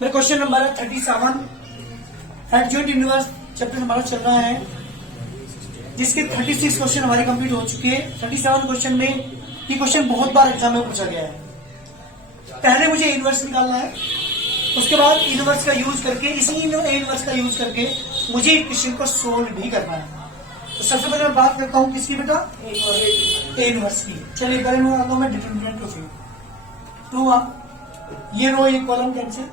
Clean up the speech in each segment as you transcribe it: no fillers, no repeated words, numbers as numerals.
मेरा question number है 37 adjoint universe chapter हमारा चल रहा है, जिसके 36 क्वेश्चन हमारे कंप्लीट हो चुके हैं। 37 क्वेश्चन में ये क्वेश्चन बहुत बार एग्जाम में पूछा गया है। पहले मुझे इनवर्स निकालना है, उसके बाद इनवर्स का यूज करके, इसी इनवर्स का यूज करके मुझे क्वेश्चन को सोल्व भी करना है। तो सबसे पहले मैं बात करता हूँ किसकी बेटा, ए इनवर्स की। चलिए पहले मैं आता हूँ मैं डिटरमिनेंट ऑफ ए। 2 ये रो एक कॉलम कैंसिल,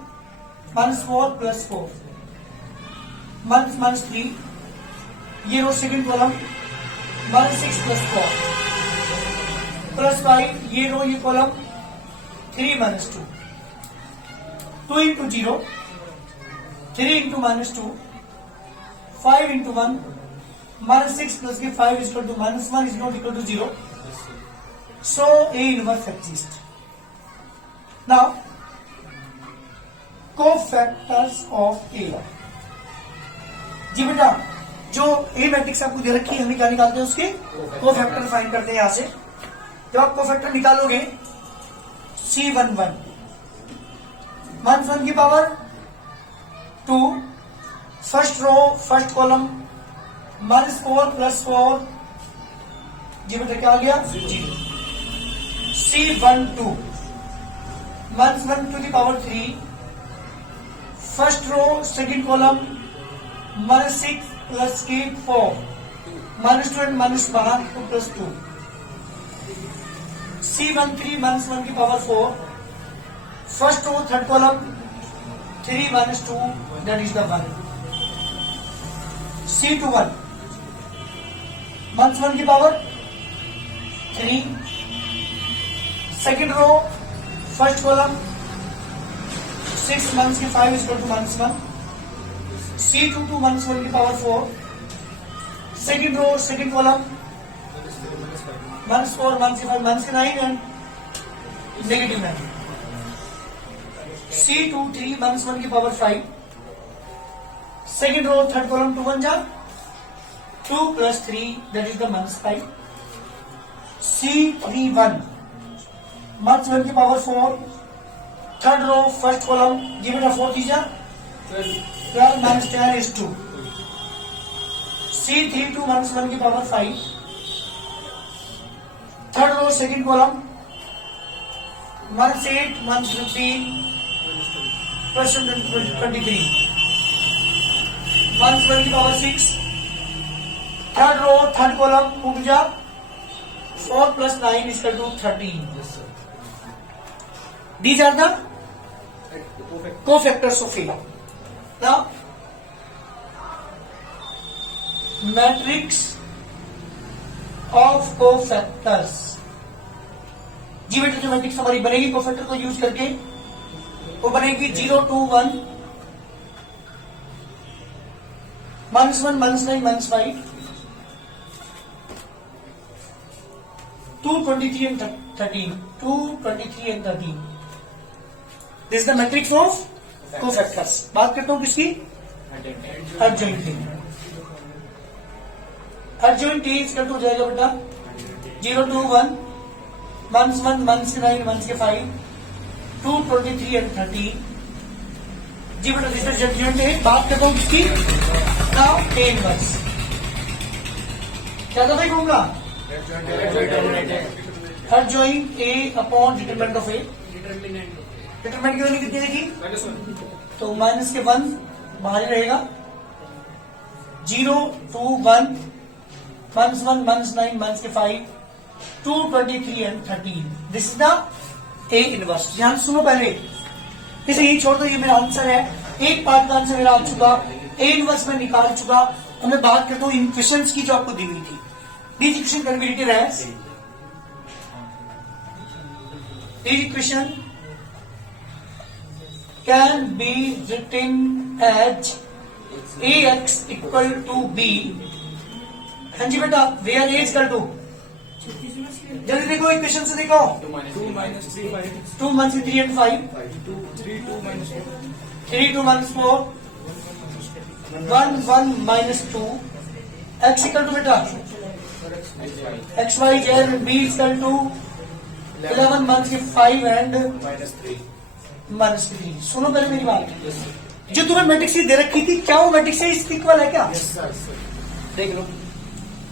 -4 + 4 -3, ये रो सेकंड कॉलम -6 + 4 +5, ये रो ये column 3 - 2, 2 × 0, 3 × -2, 5 × 1, -6 + 5 = -1 is not equal to 0. So A inverse exists. Now cofactors of A. जी बेटा, जो ए मैट्रिक्स आपको दे रखी है, हमें क्या निकालते हैं, उसके कोफैक्टर फाइंड करते हैं। यहां से जब आप कोफैक्टर निकालोगे C11 1 की power 2, first row first column -4 + 4, जी बेटा क्या आ गया, 0। C12 1 to the power 3, first row second column -6 + 4, -2 and -1 + 2, C13 -1 की power 4, first row third column 3 - 2, that is the 1. C21 1 की power 3, second row first column 6 - 5 = -1, C22 1 की power 4, second row second column -4 - 5 - 9 and -9, C23 1 की power 5, second row third column 2 1 जा 2 + 3, that is the -5, C31 1 की power 4, third row first column, ये बेटा 4 जा 12 - 10 is 2, C32 1 की power 5, third row second column -8 -15 +23, 1 की power 6, third row third column 2 जा 4 + 9 = 13. These are the cofactors of A. Now matrix of cofactors. जी बेटा, जो matrix हमारी बनेगी कोफैक्टर को यूज करके, वो बनेगी 0 2 1 -1 -9 -5 2 23 and 13 2 23 and 13. This is the matrix of cofactors. बात करता हूं किसकी, adjoint. Adjoint A equal to जाएगा बेटा 0 2 1 1 9 5 2 23 and 13। जी बेटा, दिस इज एडजॉइंट ए। बात करता हूं किसकी, नाउ ए इनवर्स। क्या था भाई कहूंगा, adjoint A upon determinant of A. Determinant की वैल्यू कितनी देखी, तो -1 बाहर ही रहेगा, 0 2 1 1 9 5 2 23 and 13। This is the A inverse. ध्यान सुनो पहले, इसे यही छोड़ दो, ये मेरा आंसर है। एक पार्ट का आंसर मेरा आ चुका, ए इनवर्स में निकाल चुका। अब मैं बात करता हूं इन क्वेश्चंस की जो आपको दी हुई थी। This equation can be written as, this equation can be written as ax = b। हाँ जी बेटा, where a = 2, जल्दी देखो इक्वेशन से देखो, 2 - 3 and 5 3 2 -4 1 1 -2, x = बेटा x y z, b = 11 - 5 and minus के 3। सुनो पहले मेरी बात, जो तुम्हें मैट्रिक्स दे रखी थी क्या वो मैट्रिक्स इसके इक्वल है क्या? देख लो,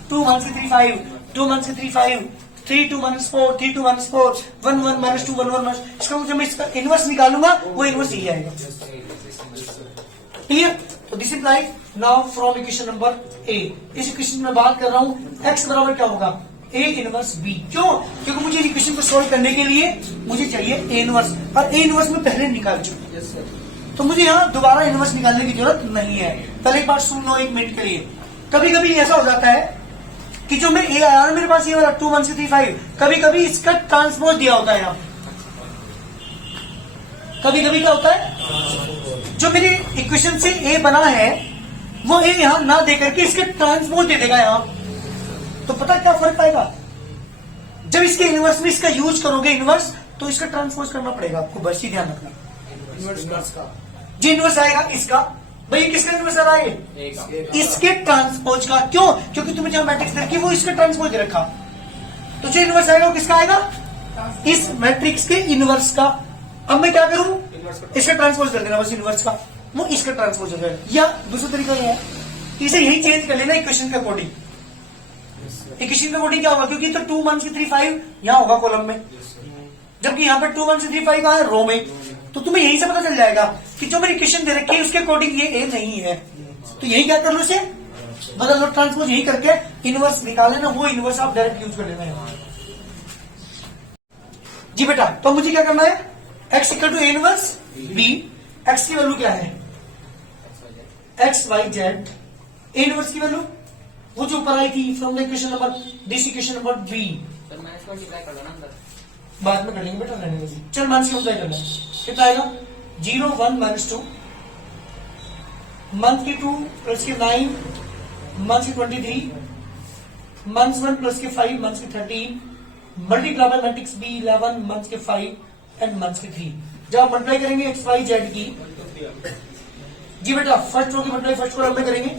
2 1 3 5, 2 1 3 5, 3 2 1 4, 3 2 1 4, 1 1 minus 2 1 1 minus, इसका जब मैं इसका इनवर्स निकालूंगा वो इनवर्स यही आएगा। क्लियर? तो this is like now from equation number A. इस इक्वेशन में बात कर रहा हूं x बराबर क्या होगा? A inverse B. क्यों? क्योंकि मुझे इक्वेशन को सोल्व करने के लिए मुझे चाहिए ए इनवर्स, और ए इनवर्स में पहले निकाल चुका, तो मुझे यहाँ दोबारा इनवर्स निकालने की जरूरत नहीं है। पहले एक बार सुन लो 1 मिनट के लिए। कभी कभी ऐसा हो जाता है कि जो मैं ए आया ना मेरे पास ये वाला 2 1 3 5, कभी कभी इसका ट्रांसपोज दिया होता है यहाँ। कभी कभी क्या होता है, जो मेरी इक्वेशन से ए बना है वो ए यहाँ ना दे करके इसके ट्रांसपोज दे देगा यहाँ। तो पता क्या फर्क आएगा? जब इसके इनवर्स में इसका यूज करोगे इनवर्स, तो इसका ट्रांसपोज करना पड़ेगा आपको, बस ही ध्यान रखना। जो इनवर्स आएगा इसका, भाई किसका इनवर्स आ रहा है? इसके ट्रांसपोज का। क्यों? क्योंकि तुम्हें जहां मैट्रिक्स देखी वो इसका ट्रांसपोज दे रखा, तो जो इनवर्स आएगा वो किसका आएगा? इस मैट्रिक्स के इनवर्स का। अब मैं क्या करूं? इसका ट्रांसपोज कर देना बस इनवर्स का, वो इसका ट्रांसपोज हो जाएगा। या दूसरा तरीका यह है कि इसे यही चेंज कर लेना इक्वेशन के अकॉर्डिंग। इक्वेशन के अकॉर्डिंग क्या होगा? क्योंकि तो 2 1 3 5 यहाँ होगा कॉलम में, जबकि यहाँ पर 2 1 3 5 कहाँ है? रो में। तो तुम्हें यही से पता चल जाएगा कि जो मेरी इक्वेशन दे रखी है उसके अकॉर्डिंग ये ए नहीं है। तो यही क्या कर लो, इसे बदल लो, ट्रांसपोज यही करके इनवर्स निकाल लेना, वो इनवर्स आप डायरेक्ट यूज कर लेना जी बेटा। तो मुझे क्या करना है? x equal to A inverse B. x की वैल्यू क्या है? X Y z. A inverse की वैल्यू वो जो ऊपर आई थी from the equation number, this equation number B. बाद में कर लेंगे बेटा, रहने दीजिए। चल माइनस का मल्टीप्लाई करना है, कितना आएगा? 0 1 minus 2, मंथ के 2 प्लस के 9, मंथ के 23, मंथ 1 प्लस के 5, मंथ के 13, मल्टीप्लाई बाय मैट्रिक्स बी 11, मंथ के 5 एंड मंथ के 3। जब आप मल्टीप्लाई करेंगे एक्स वाई जेड की, जी बेटा फर्स्ट रो की मल्टीप्लाई फर्स्ट कॉलम में करेंगे।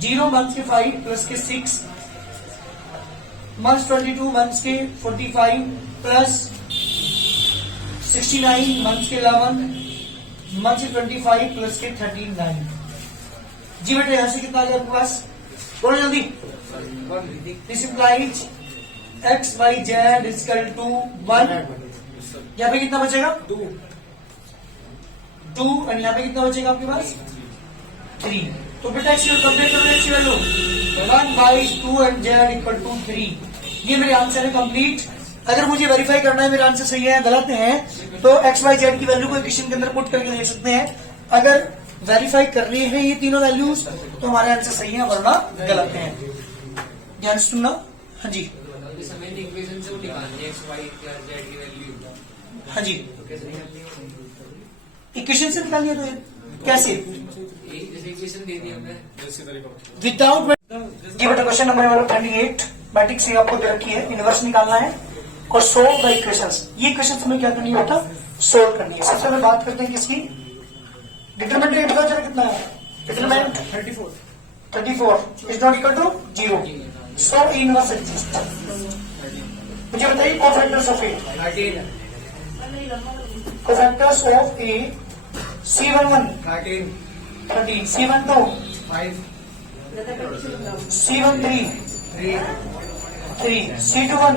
0 मंथ के 5 प्लस के 6, मंथ 22 मंथ के 45 प्लस 69 मंथ के 11, मंथ के 25 प्लस के 39। जी बेटा यहां से कितना आ गया आपके पास? बोलो जल्दी। This implies x Y Z equal to 1। यहाँ पे कितना बचेगा? 2 और यहाँ पे कितना बचेगा आपके पास? 3। तो बेटा एक्स कंपेयर करो, एक्स की वैल्यू 1/2 एंड जेड इक्वल टू 3। ये मेरे आंसर है कंप्लीट। अगर मुझे वेरीफाई करना है मेरा आंसर सही है गलत है, तो एक्स वाई जेड की वैल्यू को इक्वेशन के अंदर पुट करके देख सकते हैं। अगर वेरीफाई करनी है ये तीनों वैल्यूज तो हमारे आंसर सही है, वरना गलत है। ध्यान से सुनना। हाँ जी, इक्वेशन से निकालनी एक्स वाई जेड की वैल्यू। हाँ जी, इक्वेशन से निकालिए। तो कैसे? इक्वेशन दे दी हमने विदाउट। जी बेटा क्वेश्चन नंबर 38 मैट्रिक्स ये आपको दे रखी है, इनवर्स निकालना है और सोल्व द इक्वेशंस। ये इक्वेशंस हमें क्या करनी है बेटा? सोल्व करनी है। सबसे पहले बात करते हैं किसकी? डिटरमिनेंट रेट का कितना है? Determinant 34 is not equal to 0, so inverse exist. मुझे बताइए cofactors of A. Cofactors of A C11 13, C12 5, C13 3, C21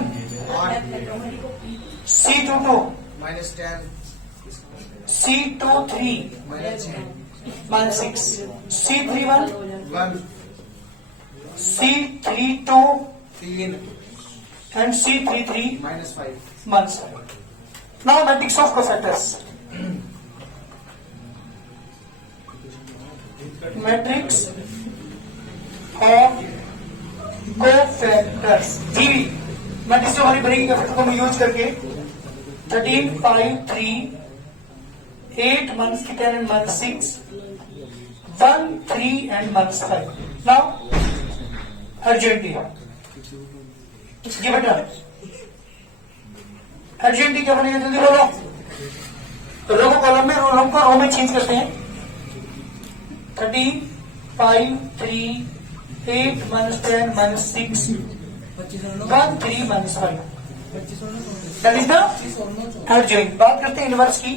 C22 -10, C23 -6, C31 1, C32 3, and C33 -5. -5. Now matrix of cofactors. Matrix of cofactors. Ji matrix जो हमारी बनेगी cofactor को हम use करके 13 5 3 8 months की 10 and month 6 1 3 and month 5। Now अर्जेंटी। जी बेटा अर्जेंटी क्या बनेगा? जल्दी बोलो। रो को कॉलम में, रो को रो में चेंज करते हैं। 13 5 3 8 -10 -6 1 3 -5। That is the urgent. बात करते हैं इनवर्स की।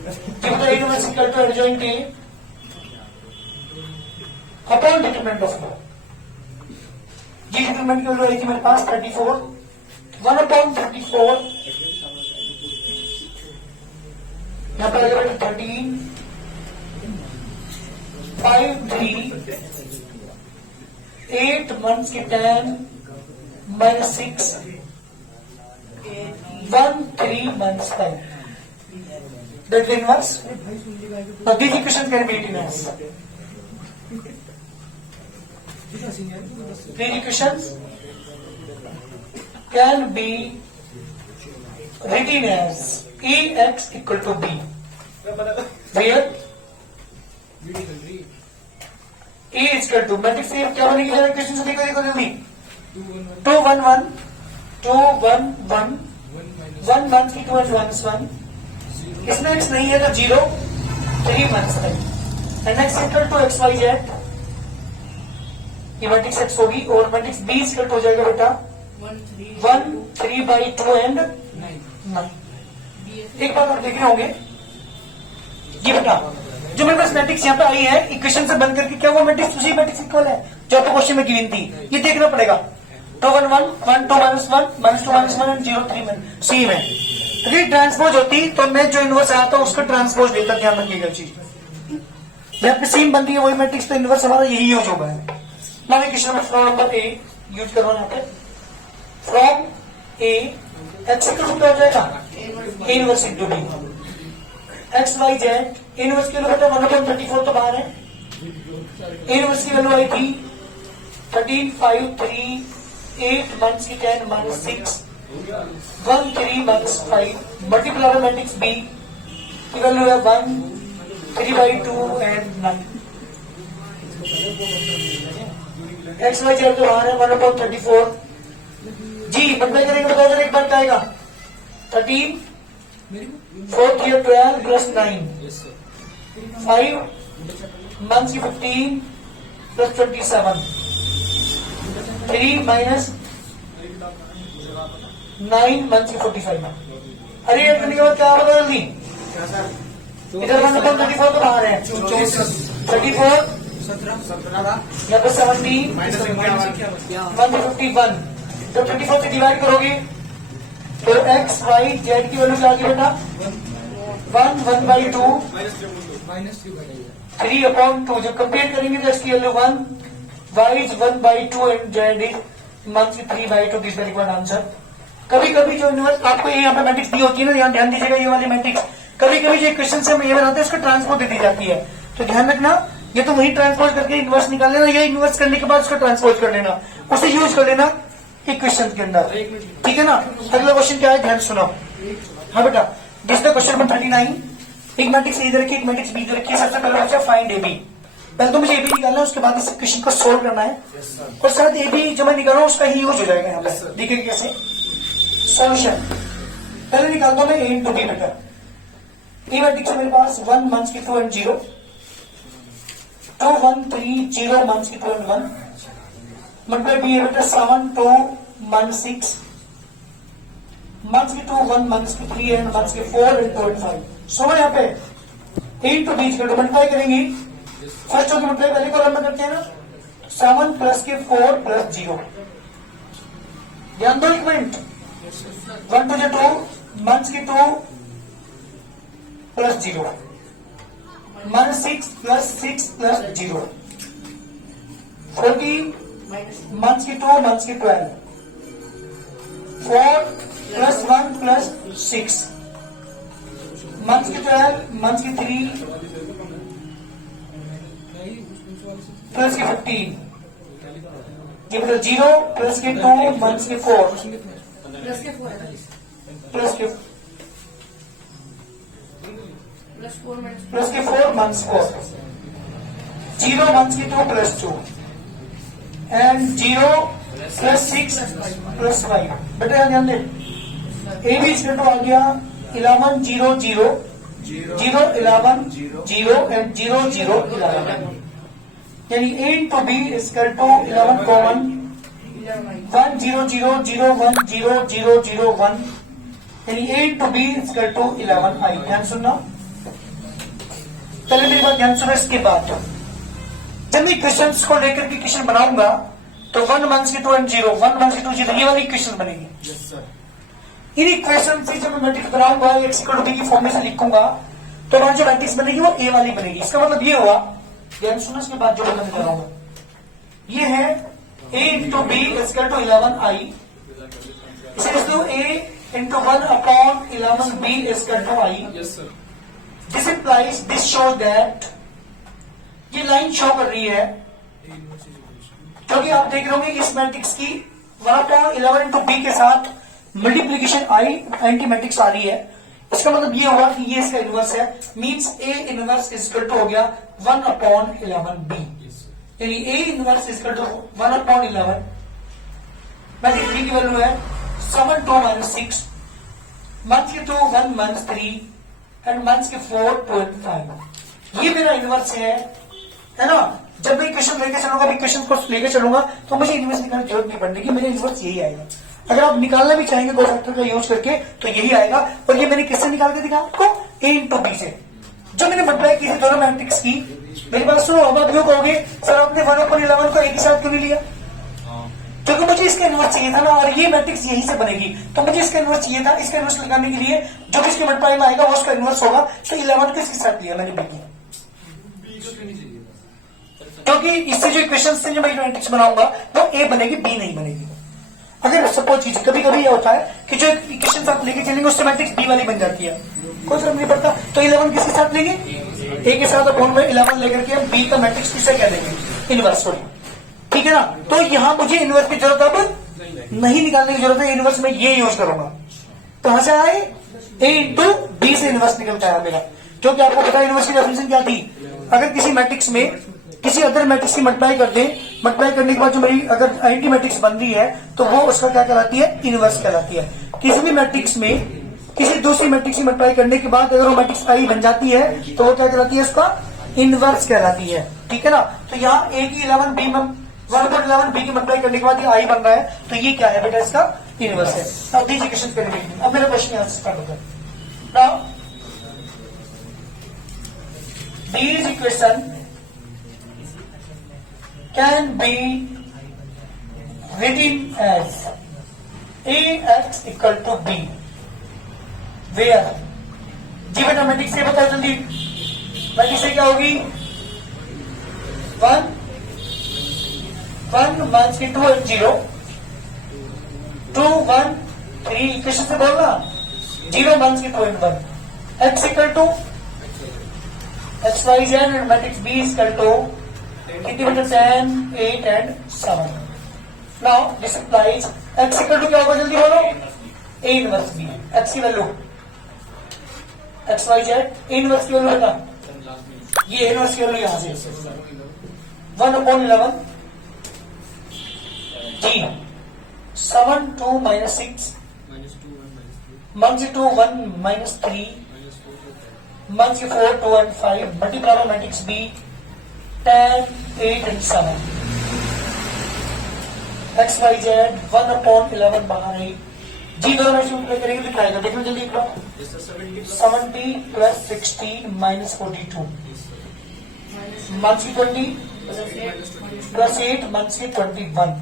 Give the A inverse equal to adjoint A upon determinant of law. G determinant की वैल्यू आई थी मेरे पास 34, 1/34 यहाँ पर आएगा 13, 5, 3, 8 months की 10 minus 6, 1, 3 months 5. That's the inverse. Now these equations can be written as. These equations can be written as Ax equal to B. Where A is equal to matrix A क्या बनेगी जरा question से देखो जल्दी 2 1 1 2 1 1 1 1 की 2 1 1 इसमें x नहीं है तो 0 3 months है and x equal to x y z ये मैट्रिक्स x होगी और मैट्रिक्स B इक्वल हो जाएगा बेटा 1 3 by 2 and 9. एक बात आप देख रहे होंगे ये बेटा जो मेरे पास मैट्रिक्स यहाँ पे आई है इक्वेशन से बंद करके क्या वो मैट्रिक्स उसी मैट्रिक्स इक्वल है जो आपको क्वेश्चन में गिवन थी ये देखना पड़ेगा 2 1 1 1 2 minus 1 minus 2 minus 1 and 0 3 में सेम है अगर ट्रांसपोज होती तो मैं जो इनवर्स आया था उसका ट्रांसपोज लेता ध्यान रखिएगा चीज यहाँ पे सेम बनती है वही मैट्रिक्स तो इनवर्स हमारा यही यूज होगा मैं क्वेश्चन में फ्रॉम नंबर ए यूज करो यहाँ पे from A x equal to हो जाएगा A inverse into B x Y z inverse की वैल्यू 1/34 तो बाहर है इनवर्स की वैल्यू आई थी 13 5 3 8 months की 10 minus 6 1 3 months 5 multiply matrix B की वैल्यू है 1 3 by 2 and 9 x Y z तो बाहर है 1/34 जी मल्टीप्लाई करेंगे तो एक बार क्या आएगा 13 4 3 12 plus 9 5 months की 15 plus 27 3 minus 9 months की 45 अरे ये करने के बाद क्या बदल दी इधर 1/34 तो बाहर है 34 यहाँ पे 17 151 तो 24 से डिवाइड करोगे तो एक्स वाई जेड की वैल्यू क्या आ गई बेटा 1 by 2 3/2 जब कंपेयर करेंगे तो एक्स की value 1 y is 1 by 2 and z is मंथ की 3/2 दिस द रिक्वायर्ड आंसर कभी कभी जो यूनिवर्स आपको यहाँ पे मैट्रिक्स दी होती है ना ध्यान दीजिएगा ये वाली मैट्रिक्स कभी कभी जो क्वेश्चन से हम ये बनाते हैं उसका ट्रांसपोज दे दी जाती है तो ध्यान रखना ये तो वही ट्रांसपोज करके इन्वर्स निकाल लेना या इन्वर्स करने के बाद उसका ट्रांसपोज कर लेना उसे यूज कर लेना क्वेश्चन के अंदर ठीक है ना अगला क्वेश्चन क्या है ध्यान सुनो हाँ बेटा दिस द क्वेश्चन नंबर 39 एक मैट्रिक्स ए इधर रखिए एक मैट्रिक्स बी इधर रखिए सबसे पहले बच्चा फाइंड ए बी पहले तो मुझे ए बी निकालना है उसके बाद इस क्वेश्चन को सोल्व करना है और साथ ए बी जो मैं निकाल रहा हूँ उसका ही यूज हो जाएगा यहाँ पे देखिए कैसे सॉल्यूशन पहले निकालता हूँ मैं ए इंटू बी बेटा ए मैट्रिक्स मेरे पास 1 months की 2 and 0 2 1 3 0 months की 2 and 1 मतलब बी है बेटा 7 2 1 6 months की 2 1 months की 3 and months की 4 and 2 and 5 सो यहाँ पे ए इंटू बी को मल्टीप्लाई करेंगे फर्स्ट होगी मल्टीप्लाई पहले कॉलम में करते हैं ना 7 प्लस के 4 प्लस 0 ध्यान दो एक मिनट 1 to 2 months की 2 plus 0 minus 6 plus 6 plus 0 14 months की 2 months की 12 4 plus 1 plus 6 months की 12 months की 3 plus की 15 ये मतलब 0 plus की 2 months की 4 plus के प्लस के 4 months 4 0 months की 2 plus 2 and 0 plus 6 plus 5 बेटा ध्यान दे ए बी इक्वल टू आ गया 11 0 0 0 11 0 and 0 0 11 यानी A into B equal to 11 common 1 0 0 0 1 0 0 0 1 यानी A into B equal to 11 आई ध्यान सुनना पहले मेरी बात ध्यान सुनो। इसके बाद जब मैं क्वेश्चंस को लेकर के क्वेश्चन बनाऊंगा तो 1 1 2 एंड 0 1 1 2 0 ये वाली क्वेश्चन बनेगी। इन इक्वेशन से जब मैं मैट्रिक्स बनाऊंगा एक्स इक्वल टू बी की फॉर्म में से लिखूंगा तो वहां जो मैट्रिक्स बनेगी वो ए वाली बनेगी। इसका मतलब ये हुआ, ध्यान सुनो इसके बाद जो बताने जा रहा हूं ये है a into B equal to 11i, इसे लिख दो a into 1 upon 11 b equal to i। This implies this show that, ये लाइन शो कर रही है क्योंकि आप देख रहे होंगे इस मैट्रिक्स की 1 अपॉन 11 इंटू बी के साथ मल्टीप्लीकेशन आई एंटी मैट्रिक्स आ रही है। इसका मतलब ये हुआ कि ये इसका इनवर्स है, means A inverse equal to हो गया 1 अपॉन 11 बी, यानी A inverse equal to 1 upon 11 matrix B की वैल्यू है 7 2 -6, मंथ के 2 1 मंथ 3 एंड मंथ के 4 2 and 5। ये मेरा इनवर्स है ना। जब मैं क्वेश्चन लेके चलूंगा, अभी क्वेश्चन को लेके चलूंगा तो मुझे इनवर्स निकालने की जरूरत नहीं पड़ने की, मेरे इनवर्स यही आएगा। अगर आप निकालना भी चाहेंगे दो फैक्टर का यूज करके तो यही आएगा। और ये मैंने किससे निकाल के दिखाया आपको, ए इंटू बी से। जब मैंने मल्टीप्लाई की थी दोनों मैट्रिक्स की, मेरी बात सुनो, अब आप यूं कहोगे सर आपने 1 अपॉन 11 को एक ही साथ क्यों नहीं लिया, क्योंकि मुझे इसका इनवर्स चाहिए था ना, और ये मैट्रिक्स यहीं से बनेगी तो मुझे इसका इनवर्स चाहिए था। इसका इनवर्स लगाने के लिए जो किसके मल्टीप्लाई में आएगा वो उसका इनवर्स होगा, तो 11 को इसके साथ लिया मैंने बी की, क्योंकि इससे जो इक्वेशन से जो मैं मैट्रिक्स बनाऊंगा वो ए बनेगी बी नहीं बनेगी। अगर सपोज कीजिए कभी कभी ये होता है कि जो इक्वेशन आप लेके चलेंगे उससे मैट्रिक्स बी वाली बन जाती है, कोई फर्क नहीं पड़ता। तो 11 किसके साथ लेंगे, ए के साथ अपॉन में 11 लेकर के हम बी का मैट्रिक्स किससे कह देंगे, इनवर्स, सॉरी, ठीक है ना। तो यहां मुझे इनवर्स की जरूरत अब नहीं निकालने की जरूरत है, इनवर्स में ये यूज करूंगा। कहां से आए, ए इंटू बी से इनवर्स निकलता है मेरा, क्योंकि आपको पता है इनवर्स की डेफिनेशन क्या थी। अगर किसी मैट्रिक्स में किसी अदर मैट्रिक्स की मल्टीप्लाई कर दें, मल्टीप्लाई करने के बाद जो मेरी अगर एंटी मैट्रिक्स बन रही है तो वो उसका क्या कहलाती है, इनवर्स कहलाती है। किसी भी मैट्रिक्स में किसी दूसरी मैट्रिक्स की मल्टीप्लाई करने के बाद अगर वो मैट्रिक्स आई बन जाती है तो वो क्या कहलाती है, उसका इनवर्स कहलाती है, ठीक है ना। तो यहाँ ए की 11 बी में 1/11 बी की मल्टीप्लाई करने के बाद ये आई बन रहा है तो ये क्या है बेटा, इसका इनवर्स है। अब दीजिए क्वेश्चन करेंगे, अब मेरा क्वेश्चन यहाँ से स्टार्ट होता है। Now these equation can be written as ax equal to b, where जी बेटा मैट्रिक्स से बताओ जल्दी, मैट्रिक्स से क्या होगी, 1 1 1 के 2 and 0 2 1 3, इक्वेशन से बोलना 0 1 के 2 and 1 x equal to x y z and matrix b is equal to 10 8 and 7। now this implies x equal to क्या होगा जल्दी बोलो, a inverse b, x की value x y z, a inverse की value बता, ये inverse की value यहां से 1/11 g 7 2 -6 -2 1 -3 मंथ के 4 2 and 5 multiply matrix B 10 8 and 7 x Y z 1/11 बाहर है, जी दोनों में से करेंगे तो क्या आएगा, देखो जल्दी एक बार, 70 + 16 - 42 मंथ की 20 + 8 मंथ की 21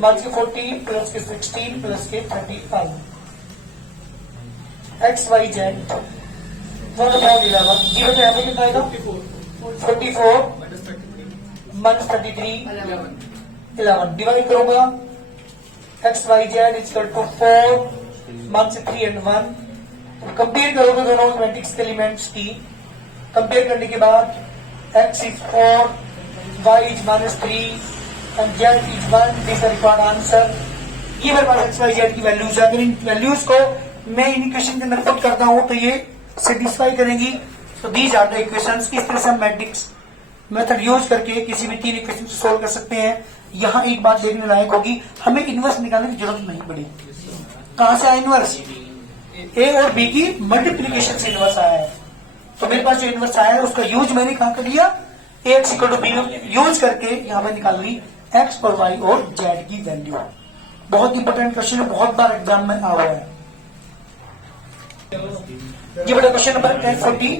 मंथ की 40 + के 16 + के 35 एक्स वाई जेड 1/11 जी बेटा यहाँ पे कितना आएगा, 44 मंथ 33 11 डिवाइड करूंगा x Y Z equal to 4 मंथ से 3 and 1। कंपेयर करोगे दोनों मैट्रिक्स के एलिमेंट्स की, कंपेयर करने के बाद x is 4 y is -3 and z is 1, this the required answer. ये मेरे पास एक्स वाई जेड की वैल्यूज है। अगर इन वैल्यूज को मैं इन इक्वेशन के अंदर पुट करता हूं तो ये सेटिस्फाई करेंगी। तो दीज आर द इक्वेशंस। इस तरह से हम मैट्रिक्स मेथड यूज करके किसी भी 3 इक्वेशन से सोल्व कर सकते हैं। यहाँ एक बात देखने लायक होगी, हमें इनवर्स निकालने की जरूरत नहीं पड़ी। कहां से आया इनवर्स, ए और बी की मल्टीप्लीकेशन से इनवर्स आया है। तो मेरे पास जो इनवर्स आया है उसका यूज मैंने कहां कर लिया, A x equal to B use करके यहाँ पे निकाल ली एक्स और वाई और जेड की वैल्यू। बहुत इंपॉर्टेंट क्वेश्चन है, बहुत बार एग्जाम में आ हुआ है। ये बड़ा क्वेश्चन नंबर 1040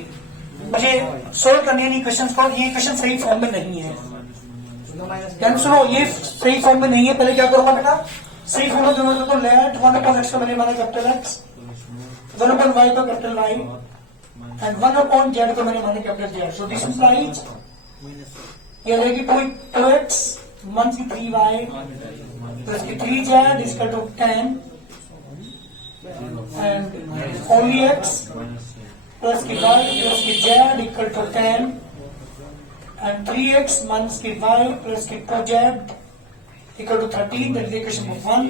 मुझे सोल्व करनी है नहीं क्वेश्चन को, ये क्वेश्चन सही फॉर्म में नहीं है। ध्यान सुनो, ये सही फॉर्म में नहीं है। पहले क्या करूंगा बेटा, सही फॉर्म में दोनों को लेट 1/x को मैंने माना कैपिटल एक्स, 1/y को कैपिटल वाई एंड 1/z को मैंने माना capital Z. So this implies ये रहेगी 2x 1 की 3y प्लस की 3z is equal to 10 and only x plus की y प्लस की z equal to 10 and 3x minus की y plus की 2z equal to 13. That is the equation of 1,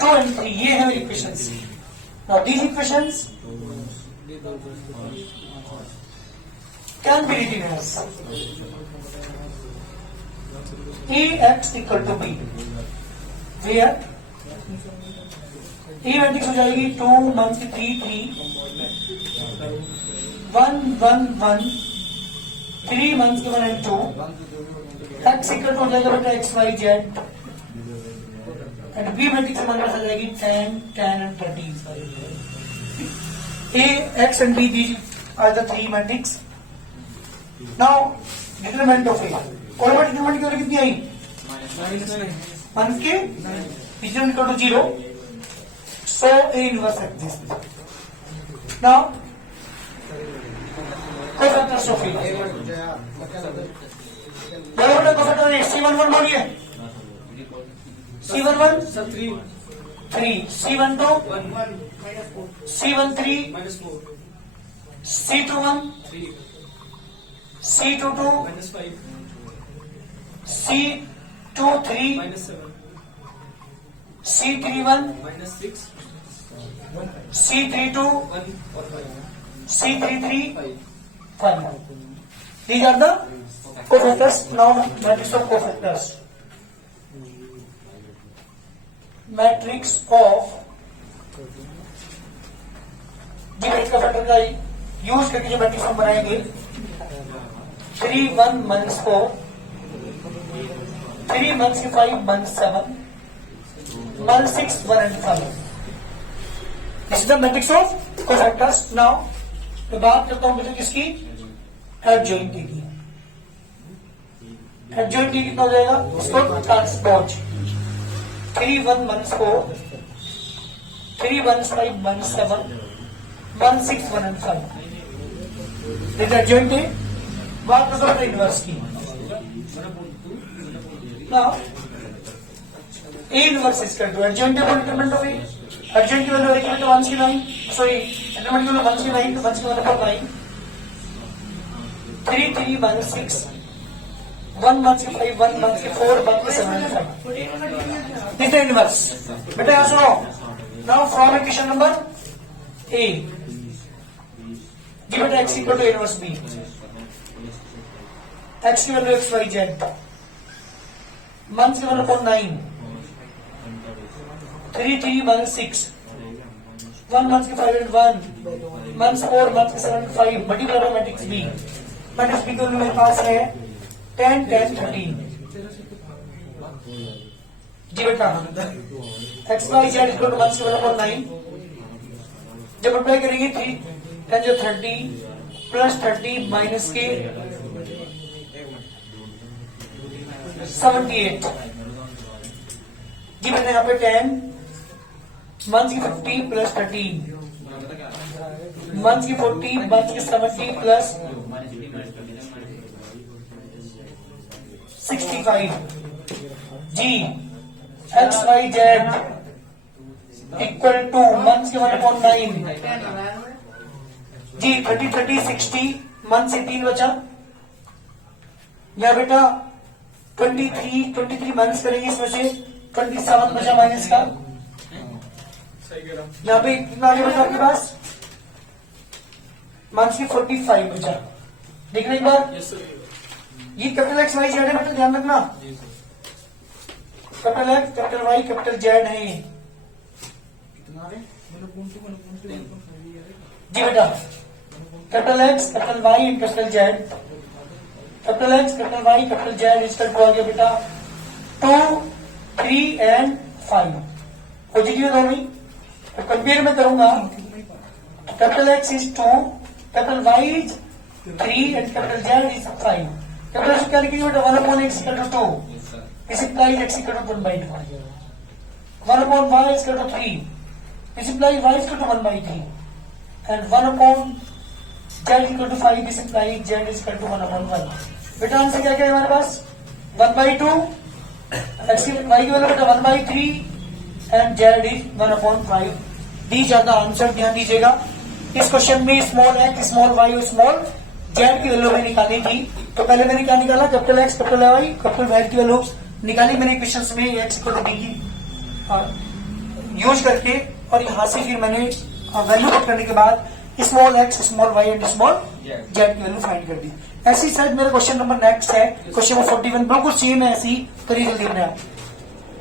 2 and 3. ये है equations. Now these equations can be written as ax equal to b, where a matrix हो जाएगी 2 minus की 3 3 1 1 1 3 months के 1 and 2 x equal हो जाएगा बेटा x y z and b matrix हमारे पास आ जाएगी 10 10 and 13. a x and b these are the three matrix. Now determinant of a और बार determinant की वैल्यू कितनी आई माइनस के equal to 0. So a inverse like this. Now cofactors of a cofactor C11 बोलिए C11 3 C12 C13 C21 C22 C23 C31 C32 C33 5. These are the cofactors. Now matrix of cofactors. Matrix of divide cofactor का use करके जो matrix हम बनाएंगे 3 1 minus 4 3 minus 5 minus 7 minus 6 1 and 5. This is the matrix of cofactors. Now मैं बात करता हूं बेटा किसकी, एडजॉइंट की. एडजॉइंट की कितना हो जाएगा, इसको transpose 3 1 minus 4 3 minus 5 minus 7 1 6 1 and 5. This is adjoint है. बात करता हूं इनवर्स की. Now A inverse is equal to adjoint है डिटरमिनेंट ऑफ A. Adjoint की वैल्यू लिखेंगे तो 1 की 9 सॉरी डिटरमिनेंट की वैल्यू 1 की 9 तो 1 की value 9 3 3 minus 6 1 minus 5 1 minus 4 1 minus 7 5. This is the inverse. बेटा यहाँ सुनो. Now from equation number A give it x equal to inverse B. X की value x y z months की वैल्यू 9 3 3 minus 6 1 months की 5 and 1 months 4 months की 7 5 multiply matrix B. Matrix B तो मेरे पास है 10 10 13. जी बेटा x y z equal to months की value 9 जब अप्लाई करेंगे 3 10 जो 30 प्लस 30 माइनस के 78. जी मैंने यहाँ पे 10 मंथ्स की 50 प्लस 13 मंथ्स की 40 मंथ्स की 70 प्लस 65. जी X Y Z equal to months के 1/9 जी 30 30 60 मंथ से 3 बचा. या बेटा 23 माइनस करेंगे इसमें से 27 बचा माइनस का. यहाँ पे कितना आगे बचा आपके पास मंथ्स की 45 बचा. देख रहे एक बार ये कैपिटल एक्स वाई जेड है बेटा ध्यान रखना. Capital X capital Y capital Z है जी बेटा. Capital X capital Y and capital Z. Capital X capital Y capital Z इसका टू आ गया बेटा 2 3 एंड 5. पॉजिटिव दोनों तो कंपेयर में करूंगा. Capital X is 2 capital Y is 3 and capital Z is 5. Capital Z calculate 1 upon x equal to 2. Yes, sir. This implies x equal to 1 by 2. 1 upon y is equal to 3. This implies y is equal to 1 by 3. And 1 upon z is equal to 5. This implies z is equal to 1 upon 1. बेटा answer क्या क्या है हमारे पास 1 by 2, x की y की value बेटा 1 by 3 and z is 1 upon 5. दी ज्यादा answer ध्यान दीजिएगा. इस क्वेश्चन में स्मॉल x, स्मॉल y और स्मॉल z की वैल्यू मैंने निकाली थी. तो पहले मैंने क्या निकाला capital x, capital y, capital z की वैल्यू निकाली मैंने क्वेश्चन में x इक्वल टू b की यूज करके, और यहाँ से फिर मैंने वैल्यू पुट करने के बाद small x, small y and small z की वैल्यू फाइंड कर दी. ऐसी शायद मेरा क्वेश्चन नंबर नेक्स्ट है, क्वेश्चन नंबर 41 बिल्कुल सेम है ऐसी. करिए जल्दी अपने आप.